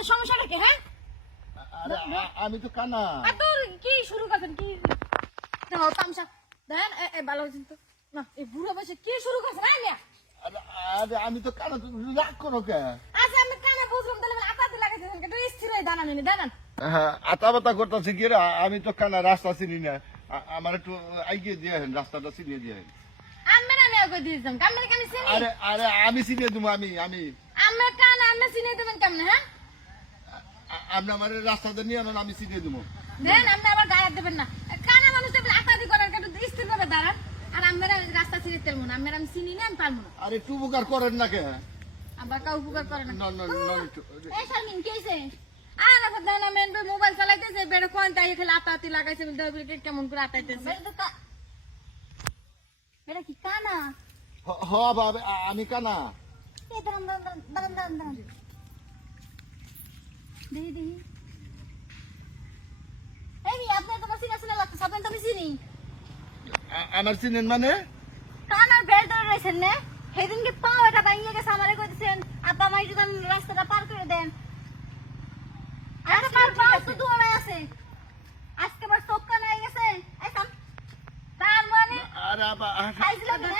আপনার সমস্যাটা কি? হ্যাঁ, আরে আমি তো কানা। আর তোর কি শুরু করছেন? কি তামসা দেন? ভালো হয়েছেন তো না, এই বুড়ো বসে কি শুরু করছেন? আরে আমি তো কানা, রাগ করো কে? আচ্ছা আমি কানে বুঝলাম, তাহলে আপাতে লাগাইছেন কেন? স্থির হয়ে দাঁড়ান, দাঁড়ান। হ্যাঁ, আতা বাতা করতেছি কি রে? আমি তো কানা, রাস্তা চিনি না। আমার একটু আইগিয়ে দিয়ে হেন, রাস্তাটা চিনিয়ে দিয়ে হেন। আমি আগে দিয়েছিলাম, কামনে কেন চিনি? আরে আরে আমি চিনিয়ে দেবো, আমি আমি কান আমি চিনি দেবেন কেমনে? হ্যাঁ, আপনি আমার রাস্তাতে নিয়ে আনেন, আমি চিনিয়ে দেবো। দেন আপনি আবার গায়ে দেবেন না। কানা মানুষ দেবেন আতাদি করার কেন? স্থির ভাবে দাঁড়ান। আর আমরা রাস্তা চিনি তেলবো না, আমি চিনি না, আমি পারবো না। আরে একটু উপকার করেন না কে? আবার কাউ উপকার করে না। না না না একটু। এই শারমিন কি হইছে? আর আপা দেন আমি মোবাইল চালাইতেছে, বেড়ে কোন তাই খেলে আতাতি লাগাইছে, কেমন করে আতাইতেছে। এটা কি কানা? হ বাবা, আমি কানা। এই দাঁড়ান দাঁড়ান দাঁড়ান দাঁড়ান দাঁড়ান, দেখি দেখি। এই আপনি তোমার চিনা চিনা লাগতেছে, আপনি তো আমি চিনি। আমার চিনেন মানে? কানার বেল ধরে রয়েছেন না? সেদিনকে পাও এটা ভাঙিয়ে গেছে, আমারে কইতেছেন আপা আমার একটু রাস্তাটা পার করে দেন। আরে পাও তো দূরে আছে, আজকে আবার চোখ কানা হয়ে গেছে। এই সাম তার মানে আরে বাবা, খাইছিলেন না?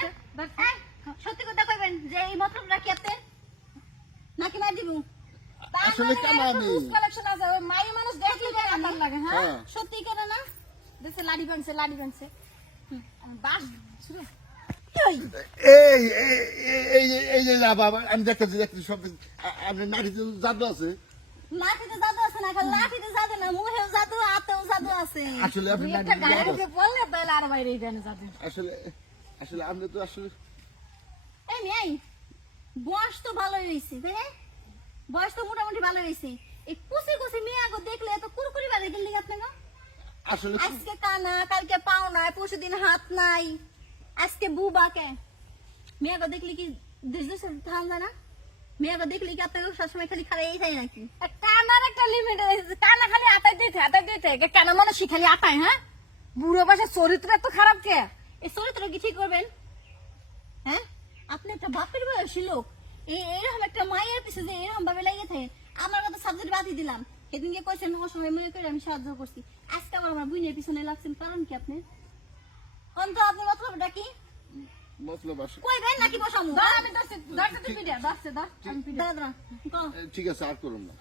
এই, সত্যি কথা কইবেন যে এই মতলবটা কি আপনি নাকি মার দিব? আসলে কানা আমি। কালেকশন আছে, ওই মারি মানুষ দেখলে দেন আতার লাগে। হ্যাঁ, হ্যাঁ। সত্যি করে না? দেখছে লাড়ি বানছে বাস শুরু। এই এই এই এই এই যে বাবা, আমি দেখতেছি সব। আপনার নাড়িতে জাদু আছে। লাঠিতে জাদু আছে না? খালি লাঠিতে জাদু না, মুখেও জাদু, হাতেও জাদু আছে। আসলে আপনি দুই একটা নাড়িতে গায়ে জাদু মুখে বললে তাহলে আর বাইরে জানে জাদু। আসলে আসলে আপনি তো আসলে এই মেয়ে, বয়স তো ভালোই হয়েছে, তাই না? বয়স তো মোটামুটি ভালো হয়েছে। এই কুচি কুচি মেয়ে আগো দেখলে এত কুরকুরি বাড়ে গেলি আপনি না? আসলে আজকে কানা, কালকে পাও নাই, পরশুদিন হাত নাই, আজকে বুবাকে মেয়ে আগো দেখলি কি দেশ ঠান্ডা না? মেয়ে আগো দেখলি কি আপনাকে সবসময় খালি খারাই থাকে নাকি? কানার একটা লিমিট আছে, কানা খালি আটাই দিতে কানা মানুষ খালি আটায়। হ্যাঁ, বুড়ো বয়সে চরিত্র এত খারাপ কে? এই চরিত্র কি ঠিক করবেন? হ্যাঁ, আপনি একটা বাপের বয়সী লোক, এরকম একটা মায়ের পিছনে যে এরকম ভাবে লাগিয়ে থাকে। আমার কথা সাবজেক্ট বাতি দিলাম, সেদিনকে কইছেন অসময় মনে করে আমি সাহায্য করছি, আজকে আবার আমার বুইনের পিছনে লাগছেন, কারণ কি আপনি? অন্ত আপনি মতলবটা কি মতলব আছে। কইবেন নাকি বসামু? আমি দাদা ঠিক আছে, আর করুন না,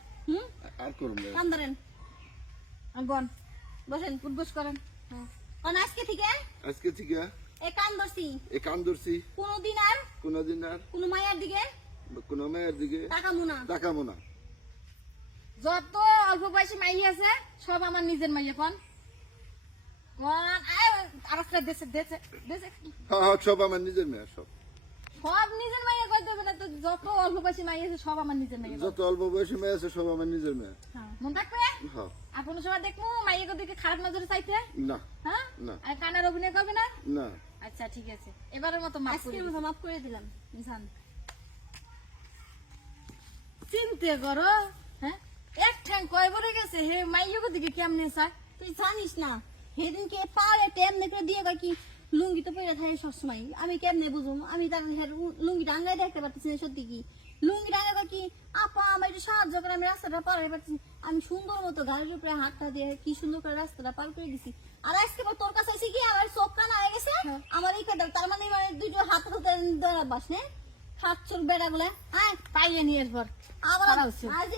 আর করুন না। কান ধরেন, বন বসেন, উদ্বোস করেন। আজকে থেকে আজকে থেকে এ কান ধরছি, এই কান ধরছি, কোনদিন আর কোনো মায়ের দিকে কোনো মেয়ের দিকে তাকামু না। তাকাবো না। যত অল্প বয়সী মাই আছে সব আমার নিজের মাইয়া। কোন আরেকটা দেশে দেশে দেশে হ্যাঁ, সব আমার নিজের মেয়ে, সব সব নিজের মাইয়া কই দেবে না তো? যত অল্প বয়সী মাই আছে সব আমার নিজের মাইয়া। যত অল্প বয়সী মেয়ে আছে সব আমার নিজের মেয়ে। মন থাকবে? হ্যাঁ। আর কোনো সময় দেখবো মাইয়ের দিকে খারাপ নজরে চাইতে? না হ্যাঁ, না আর কানার অভিনয় করবে না? না। আচ্ছা ঠিক আছে, এবারের মতো মাফ করে দিলাম। ইনসান চিন্তা করো, হ্যাঁ, এক ঠ্যাং কয় বলে গেছে হে মাইয়ের দিকে কেমনে চায়? তুই জানিস না সেদিনকে পায়ে টেমনে করে দিয়ে কয় কি লুঙ্গি তো পরে থাকে সবসময়, আমি কেমনে বুঝুম? আমি তার লুঙ্গি ডাঙ্গাই দেখতে পারতেছি না। সত্যি কি লুঙ্গি ডাঙ্গা কি আপা আমার একটু সাহায্য করে, আমি রাস্তাটা পার হয়ে পারতেছি। আমি সুন্দর মতো গাড়ির উপরে হাতটা দিয়ে কি সুন্দর করে রাস্তাটা পার করে দিছি। আর আজকে তোর কাছে এসে কি আমার চোখ কানা হয়ে গেছে, আমার এই কাদা, তার মানে দুটো হাত ধরে বাস নে হাত চোখ বেড়া গুলা। হ্যাঁ, পাইয়ে নিয়ে এরপর আবার আজ